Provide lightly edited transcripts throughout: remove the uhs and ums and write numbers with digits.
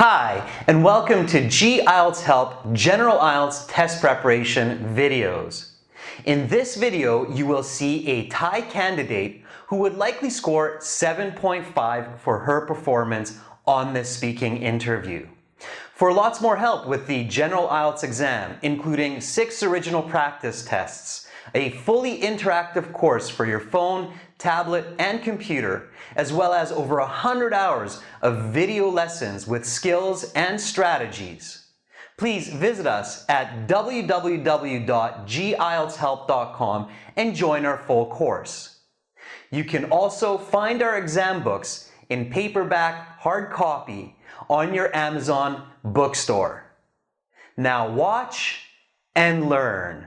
Hi, and welcome to IELTS Help General IELTS Test Preparation videos. In this video, you will see a Thai candidate who would likely score 7.5 for her performance on this speaking interview. For lots more help with the General IELTS exam, including 6 original practice tests, a fully interactive course for your phone, tablet, and computer, as well as over 100 hours of video lessons with skills and strategies. Please visit us at www.gieltshelp.com and join our full course. You can also find our exam books in paperback, hard copy on your Amazon bookstore. Now watch and learn.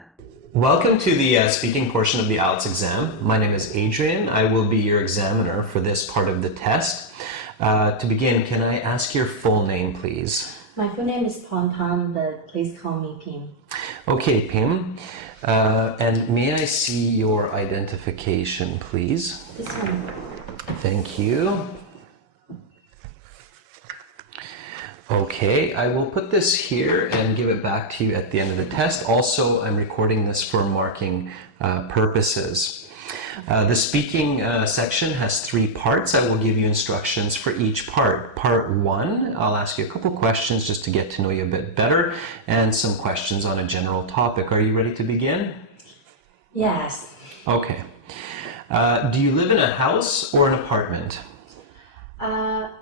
Welcome to the speaking portion of the IELTS exam. My name is Adrian. I will be your examiner for this part of the test. To begin, can I ask your full name, please? My full name is Ponpan, but please call me Pim. Okay, Pim. And may I see your identification, please? This one. Thank you. Okay, I will put this here and give it back to you at the end of the test. Also, I'm recording this for marking purposes. The speaking section has 3 parts. I will give you instructions for each part. Part 1, I'll ask you a couple questions just to get to know you a bit better and some questions on a general topic. Are you ready to begin? Yes. Okay. Do you live in a house or an apartment?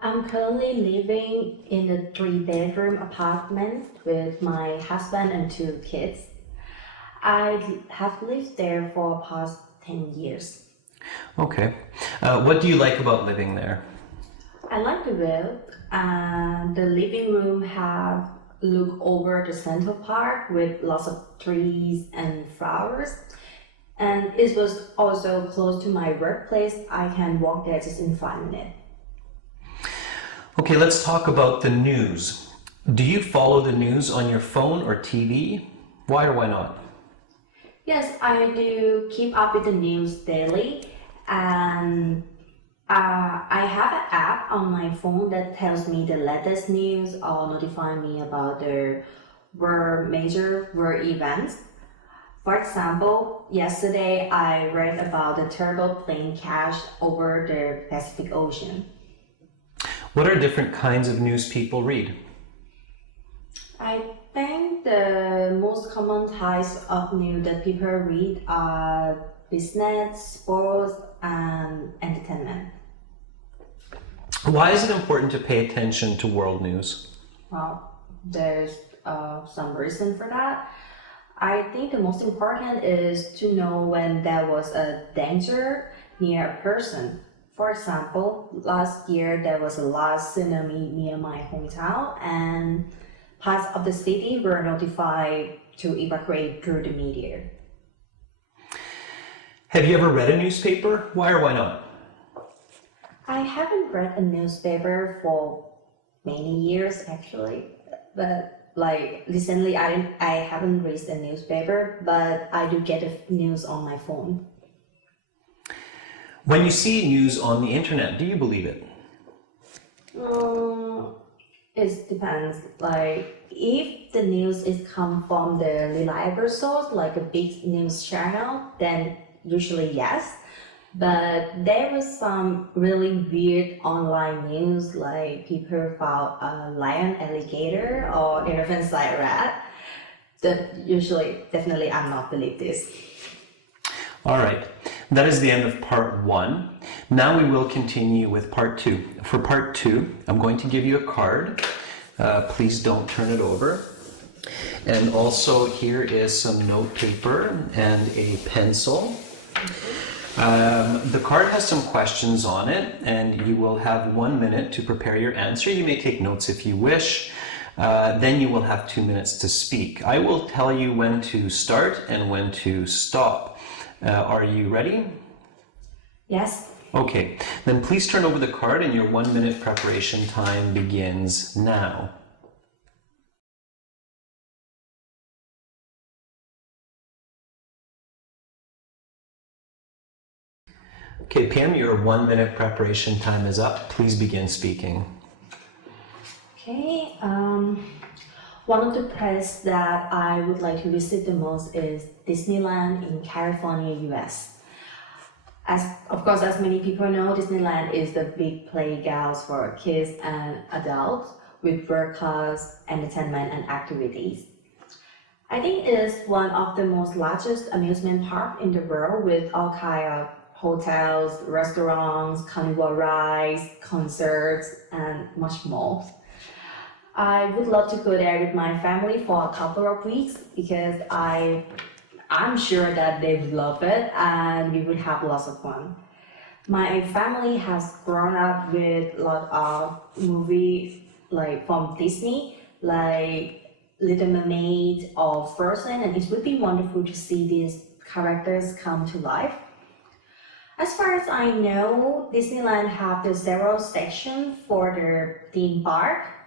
I'm currently living in a 3-bedroom apartment with my husband and 2 kids. I have lived there for past 10 years. Okay. What do you like about living there? I like the view. The living room have look over the Central Park with lots of trees and flowers. And it was also close to my workplace. I can walk there just in 5 minutes. Okay, let's talk about the news. Do you follow the news on your phone or TV? Why or why not? Yes, I do keep up with the news daily, and I have an app on my phone that tells me the latest news or notify me about the major world events. For example, yesterday I read about the terrible plane crash over the Pacific Ocean. What are different kinds of news people read? I think the most common types of news that people read are business, sports, and entertainment. Why is it important to pay attention to world news? Well, there's some reason for that. I think the most important is to know when there was a danger near a person. For example, last year there was a large tsunami near my hometown, and parts of the city were notified to evacuate through the media. Have you ever read a newspaper? Why or why not? I haven't read a newspaper for many years actually, but like recently I haven't read a newspaper, but I do get the news on my phone. When you see news on the internet, do you believe it? It depends. Like if the news is come from the reliable source, like a big news channel, then usually yes. But there was some really weird online news, like people found a lion, alligator, or anything like that. That usually, definitely, I'm not believe this. All right. That is the end of part 1. Now we will continue with part 2. For part 2, I'm going to give you a card. Please don't turn it over. And also here is some note paper and a pencil. The card has some questions on it, and you will have 1 minute to prepare your answer. You may take notes if you wish. Then you will have 2 minutes to speak. I will tell you when to start and when to stop. Are you ready? Yes. Okay, then please turn over the card and your 1 minute preparation time begins now. Okay, Pam, your 1 minute preparation time is up. Please begin speaking. Okay. Okay, one of the places that I would like to visit the most is Disneyland in California, US. Of course, as many people know, Disneyland is the big playground for kids and adults with world-class entertainment and activities. I think it is one of the most largest amusement park in the world with all kinds of hotels, restaurants, carnival rides, concerts, and much more. I would love to go there with my family for a couple of weeks because I'm sure that they would love it and we would have lots of fun. My family has grown up with a lot of movies like from Disney, like Little Mermaid or Frozen, and it would be wonderful to see these characters come to life. As far as I know, Disneyland have the several sections for their theme park.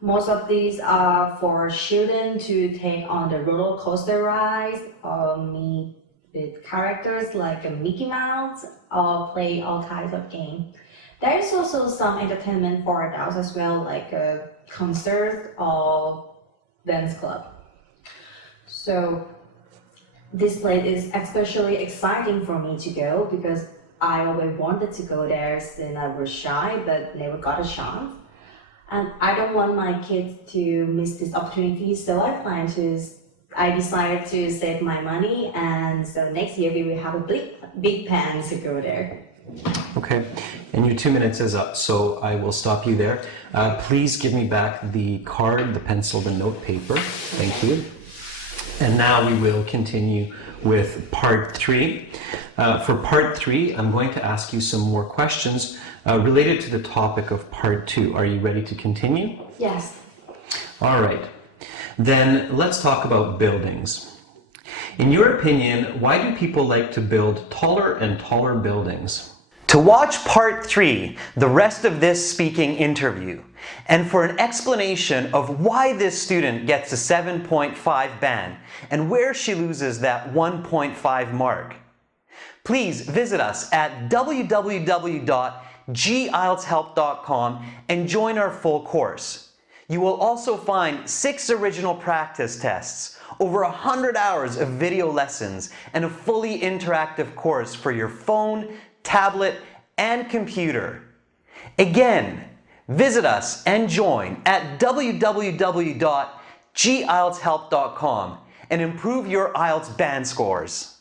Most of these are for children to take on the roller coaster rides or meet with characters like a Mickey Mouse or play all kinds of games. There is also some entertainment for adults as well, like a concert or dance club. So this place is especially exciting for me to go because I always wanted to go there since I was shy but never got a chance. And I don't want my kids to miss this opportunity, so I decided to save my money, and so next year we will have a big plan to go there. Okay, and your 2 minutes is up, so I will stop you there. Please give me back the card, the pencil, the note paper. Thank you. And now we will continue with part 3. For part 3, I'm going to ask you some more questions related to the topic of part 2. Are you ready to continue? Yes. All right. Then let's talk about buildings. In your opinion, why do people like to build taller and taller buildings? To watch part 3, the rest of this speaking interview, and for an explanation of why this student gets a 7.5 band and where she loses that 1.5 mark, please visit us at www.gieltshelp.com and join our full course. You will also find 6 original practice tests, over 100 hours of video lessons, and a fully interactive course for your phone, tablet, and computer. Again, visit us and join at www.gieltshelp.com and improve your IELTS band scores.